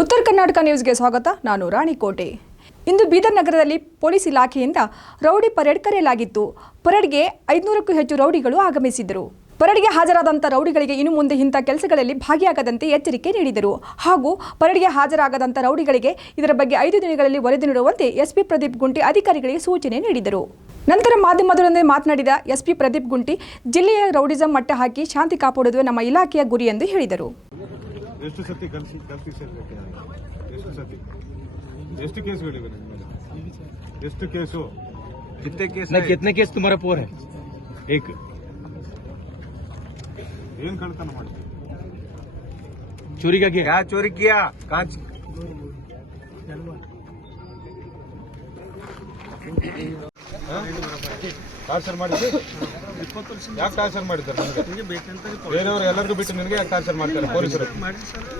ಉತ್ತರ ಕರ್ನಾಟಕ ನ್ಯೂಸ್ಗೆ ಸ್ವಾಗತ. ನಾನು ರಾಣಿಕೋಟೆ. ಇಂದು ಬೀದರ್ ನಗರದಲ್ಲಿ ಪೊಲೀಸ್ ಇಲಾಖೆಯಿಂದ ರೌಡಿ ಪರೇಡ್ ಕರೆಯಲಾಗಿತ್ತು. ಪರೇಡ್ಗೆ 500ಕ್ಕೂ ಹೆಚ್ಚು ರೌಡಿಗಳು ಆಗಮಿಸಿದ್ದರು. ಪರೇಡ್ಗೆ ಹಾಜರಾದಂಥ ರೌಡಿಗಳಿಗೆ ಇನ್ನು ಮುಂದೆ ಇಂಥ ಕೆಲಸಗಳಲ್ಲಿ ಭಾಗಿಯಾಗದಂತೆ ಎಚ್ಚರಿಕೆ ನೀಡಿದರು. ಹಾಗೂ ಪರೇಡ್ಗೆ ಹಾಜರಾಗದಂಥ ರೌಡಿಗಳಿಗೆ ಇದರ ಬಗ್ಗೆ 5 ದಿನಗಳಲ್ಲಿ ವರದಿ ನೀಡುವಂತೆ ಎಸ್ಪಿ ಪ್ರದೀಪ್ ಗುಂಟಿ ಅಧಿಕಾರಿಗಳಿಗೆ ಸೂಚನೆ ನೀಡಿದರು. ನಂತರ ಮಾಧ್ಯಮದೊಂದಿಗೆ ಮಾತನಾಡಿದ ಎಸ್ಪಿ ಪ್ರದೀಪ್ ಗುಂಟಿ, ಜಿಲ್ಲೆಯ ರೌಡಿಸಂ ಮಟ್ಟ ಹಾಕಿ ಶಾಂತಿ ಕಾಪಾಡುವುದು ನಮ್ಮ ಇಲಾಖೆಯ ಗುರಿ ಎಂದು ಹೇಳಿದರು. ಎಷ್ಟು ಸತಿ ಎಷ್ಟು ಕೇಸುಗಳಿವೆ ನಿಮ್ಮ ಮೇಲೆ? ಎಷ್ಟು ಕೇಸು? कितने केस तुम्हारा पोर है? एक ಏನ್ ಕಳ್ತನ ಮಾಡ್ತೀವಿ? चोरी का क्या चोरी किया? कांच ಟಾರ್ಚರ್ ಮಾಡಿದ್ರಿ? ಯಾಕೆ ಟಾರ್ಚರ್ ಮಾಡಿದ್ದಾರೆ? ಬೇರೆಯವ್ರಿಗೆ ಎಲ್ಲರಿಗೂ ಬಿಟ್ಟು ನಿನಗೆ ಯಾಕೆ ಟಾರ್ಚರ್ ಮಾಡ್ತಾರೆ ಪೊಲೀಸರು?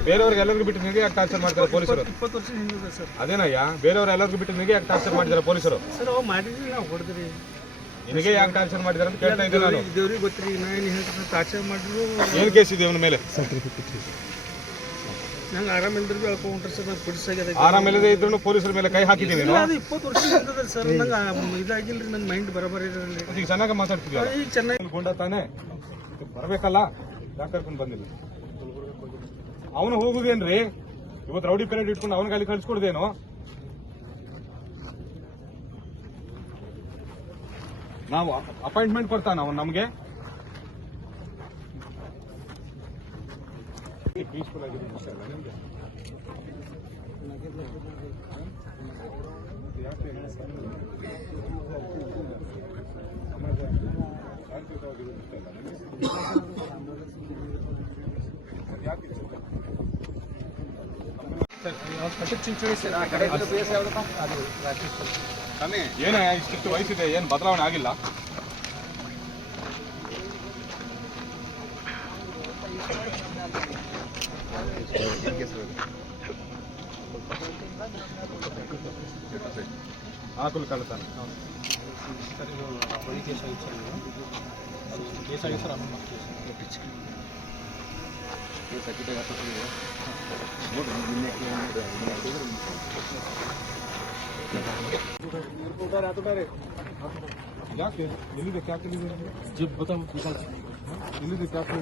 ಬೇರೆಯವ್ರಿಗೆ ಎಲ್ಲರಿಗೂ ಬಿಟ್ಟು ನಿನಗೆ ಯಾಕೆ ಟಾರ್ಚರ್ ಮಾಡ್ತಾರೆ ಪೊಲೀಸರು? ಅದೇನಯ್ಯ, ಬೇರೆಯವ್ರು ಎಲ್ಲರಿಗೂ ಬಿಟ್ಟು ನಿನಗೆ ಯಾಕೆ ಟಾರ್ಚರ್ ಮಾಡಿದ್ದಾರೆ ಪೊಲೀಸರು? ನಿನಗೆ ಯಾಕೆ ಟಾರ್ಚರ್ ಮಾಡಿದ್ದಾರೆ ಅಂತ ಕೇಳ್ತಾ ಇದ್ದೆ ನಾನು. ಏನ್ ಕೇಸ್ ಇದೆ ಅವನ ಮೇಲೆ? ಆರಾಮಿಲ್ಲದೆ ಇದ್ರು ಪೊಲೀಸರ ಮೇಲೆ ಕೈ ಹಾಕಿದ್ದೀವಿ. 20 ವರ್ಷ ಸರ್, ನಂಗೆ ಇದಾಗಿಲ್ರಿ, ನನ್ನ ಮೈಂಡ್ ಬರಬರಿ. ಈಗ ಚೆನ್ನಾಗಿ ಮಾತಾಡ್ತಿದ್ವಿ. ಚೆನ್ನಾಗಿ ಕೊಂಡ ತಾನೆ ಬರಬೇಕಲ್ಲ, ಯಾಕೆ ಕರ್ಕೊಂಡು ಬಂದಿಲ್ಲ? ಅವನು ಹೋಗುದೇನ್ರಿ? ಇವತ್ತು ರೌಡಿ ಪೀರಿಯಡ್ ಇಟ್ಕೊಂಡು ಅವನಿಗೆ ಅಲ್ಲಿ ಕಳ್ಸಿಕೊಡ್ದೇನು? ನಾವು ಅಪಾಯಿಂಟ್ಮೆಂಟ್ ಕೊಡ್ತಾನ ಅವನು ನಮಗೆ? ಪೀಸ್ಫುಲ್ ಆಗಿದೆ ನಿಮಗೆ? ಏನ ಇಷ್ಟು ವಯಸ್ಸಿದೆ, ಏನು ಬದಲಾವಣೆ ಆಗಿಲ್ಲ? ಆಕುಲ್ ಕಳ್ತಾನೆ ಯಾಕೆ? ಎಲ್ಲಿದೆ ಕ್ಯಾಪ್? ಎಲ್ಲಿದೆ ಕ್ಯಾಪ್?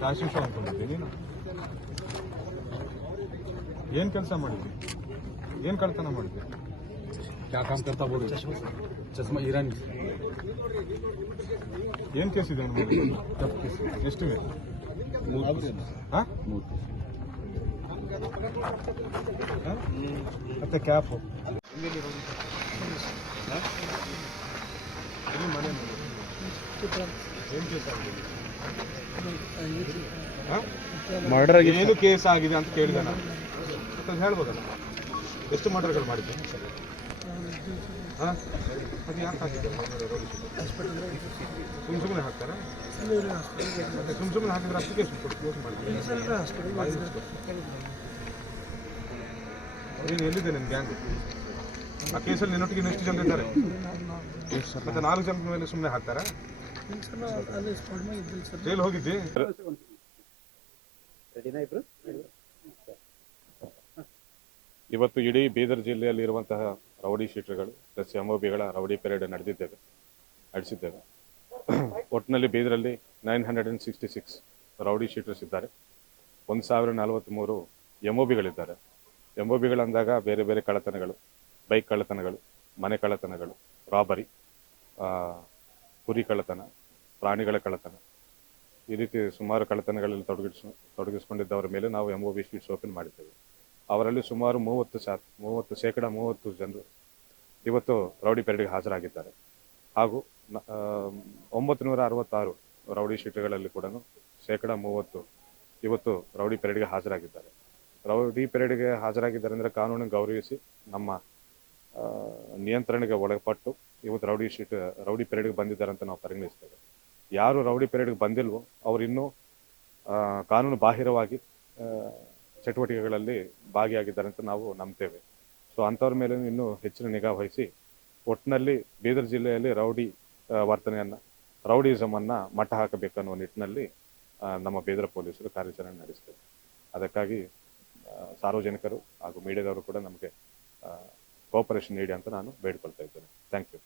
ಕಾಶಿಶ ಅನ್ಕೊಂಡಿದ್ದೆ ನೀನು. ಏನ್ ಕೆಲಸ ಮಾಡಿದ್ವಿ? ಏನ್ ಕಳ್ತನ ಮಾಡಿದ್ವಿ? क्या काम करता बोलो? चश्मा ईरानी. ಏನ್ ಕೇಸ್ ಇದೆ? ಎಷ್ಟಿವೆ? ಮತ್ತೆ ಕ್ಯಾಪ್ मर्डर ಏನು ಕೇಸ್ ಆಗಿದೆ ಅಂತ ಕೇಳಿದೆ ನಾನು. ಹೇಳ್ಬೋದಲ್ಲ, ಎಷ್ಟು ಮರ್ಡರ್ಗಳು ಮಾಡಿದ್ದೆ? ಅದು ಯಾಕೆ ಹಾಕಿದ್ದೆ? ಸುಮ್ಮನೆ ಹಾಕ್ತಾರೆ? ಮತ್ತೆ ಸುಮ್ಮನೆ ಹಾಕಿದ್ರೆ ಅಪ್ಲಿಕೇಶನ್ ಕೊಟ್ಟು ಕ್ಲೋಸ್ ಮಾಡ್ತೀವಿ. ನೀನು ಎಲ್ಲಿದೆ ನಿನ್ನ ಗ್ಯಾಂಗ್? ಆ ಕೇಸಲ್ಲಿ ನಿನ್ನೊಟ್ಟಿಗೆ ಎಷ್ಟು ಜನ ಇದ್ದಾರೆ? ಮತ್ತೆ 4 ಜನದ ಮೇಲೆ ಸುಮ್ಮನೆ ಹಾಕ್ತಾರೆ? ಜೈಲು ಹೋಗಿದ್ದಿ? ಇವತ್ತು ಇಡೀ ಬೀದರ್ ಜಿಲ್ಲೆಯಲ್ಲಿ ಇರುವಂತಹ ರೌಡಿ ಶೀಟರ್ಗಳು ಪ್ಲಸ್ ಎಂಒಬಿಗಳ ರೌಡಿ ಪೆರೇಡ್ ನಡೆಸಿದ್ದೇವೆ. ಒಟ್ಟಿನಲ್ಲಿ ಬೀದರಲ್ಲಿ 966 ರೌಡಿ ಶೀಟರ್ಸ್ ಇದ್ದಾರೆ. 1043 ಎಂಒಬಿಗಳಿದ್ದಾರೆ. ಎಂಒಬಿಗಳಂದಾಗ ಬೇರೆ ಬೇರೆ ಕಳ್ಳತನಗಳು, ಬೈಕ್ ಕಳ್ಳತನಗಳು, ಮನೆ ಕಳ್ಳತನಗಳು, ರಾಬರಿ, ಕುರಿ ಕಳ್ಳತನ, ಪ್ರಾಣಿಗಳ ಕಳ್ಳತನ, ಈ ರೀತಿ ಸುಮಾರು ಕಳ್ಳತನಗಳಲ್ಲಿ ತೊಡಗಿಸಿಕೊಂಡಿದ್ದವರ ಮೇಲೆ ನಾವು ಎಂಒಬಿ ಶೀಟ್ಸ್ ಓಪನ್ ಮಾಡಿದ್ದೇವೆ. ಅವರಲ್ಲಿ ಸುಮಾರು 30% ಜನರು ಇವತ್ತು ರೌಡಿ ಪೆರೇಡ್ಗೆ ಹಾಜರಾಗಿದ್ದಾರೆ. ಹಾಗೂ 966 ರೌಡಿ ಶೀಟರ್ಗಳಲ್ಲಿ ಕೂಡ 30% ಇವತ್ತು ರೌಡಿ ಪೆರೇಡ್ಗೆ ಹಾಜರಾಗಿದ್ದಾರೆ. ರೌಡಿ ಪೆರೇಡ್ಗೆ ಹಾಜರಾಗಿದ್ದಾರೆ ಅಂದರೆ ಕಾನೂನಿಗೆ ಗೌರವಿಸಿ ನಮ್ಮ ನಿಯಂತ್ರಣಕ್ಕೆ ಒಳಪಟ್ಟು ಇವತ್ತು ರೌಡಿ ಪೆರೇಡ್ಗೆ ಬಂದಿದ್ದಾರೆ ಅಂತ ನಾವು ಪರಿಗಣಿಸ್ತೇವೆ. ಯಾರು ರೌಡಿ ಪೆರೇಡ್ಗೆ ಬಂದಿಲ್ವೋ ಅವರು ಇನ್ನೂ ಕಾನೂನು ಬಾಹಿರವಾಗಿ ಚಟುವಟಿಕೆಗಳಲ್ಲಿ ಭಾಗಿಯಾಗಿದ್ದಾರೆ ಅಂತ ನಾವು ನಂಬ್ತೇವೆ. ಸೊ ಅಂಥವ್ರ ಮೇಲೆ ಇನ್ನೂ ಹೆಚ್ಚಿನ ನಿಗಾ ವಹಿಸಿ ಒಟ್ಟಿನಲ್ಲಿ ಬೀದರ್ ಜಿಲ್ಲೆಯಲ್ಲಿ ರೌಡಿ ವರ್ತನೆಯನ್ನು, ರೌಡಿಸಮನ್ನು ಮಟ್ಟ ಹಾಕಬೇಕನ್ನುವ ನಿಟ್ಟಿನಲ್ಲಿ ನಮ್ಮ ಬೀದರ್ ಪೊಲೀಸರು ಕಾರ್ಯಾಚರಣೆ ನಡೆಸ್ತೇವೆ. ಅದಕ್ಕಾಗಿ ಸಾರ್ವಜನಿಕರು ಹಾಗೂ ಮೀಡಿಯಾದವರು ಕೂಡ ನಮಗೆ ಕೋಆಪರೇಷನ್ ನೀಡಿ ಅಂತ ನಾನು ಬೇಡ್ಕೊಳ್ತಾ ಇದ್ದೇನೆ. Thank you.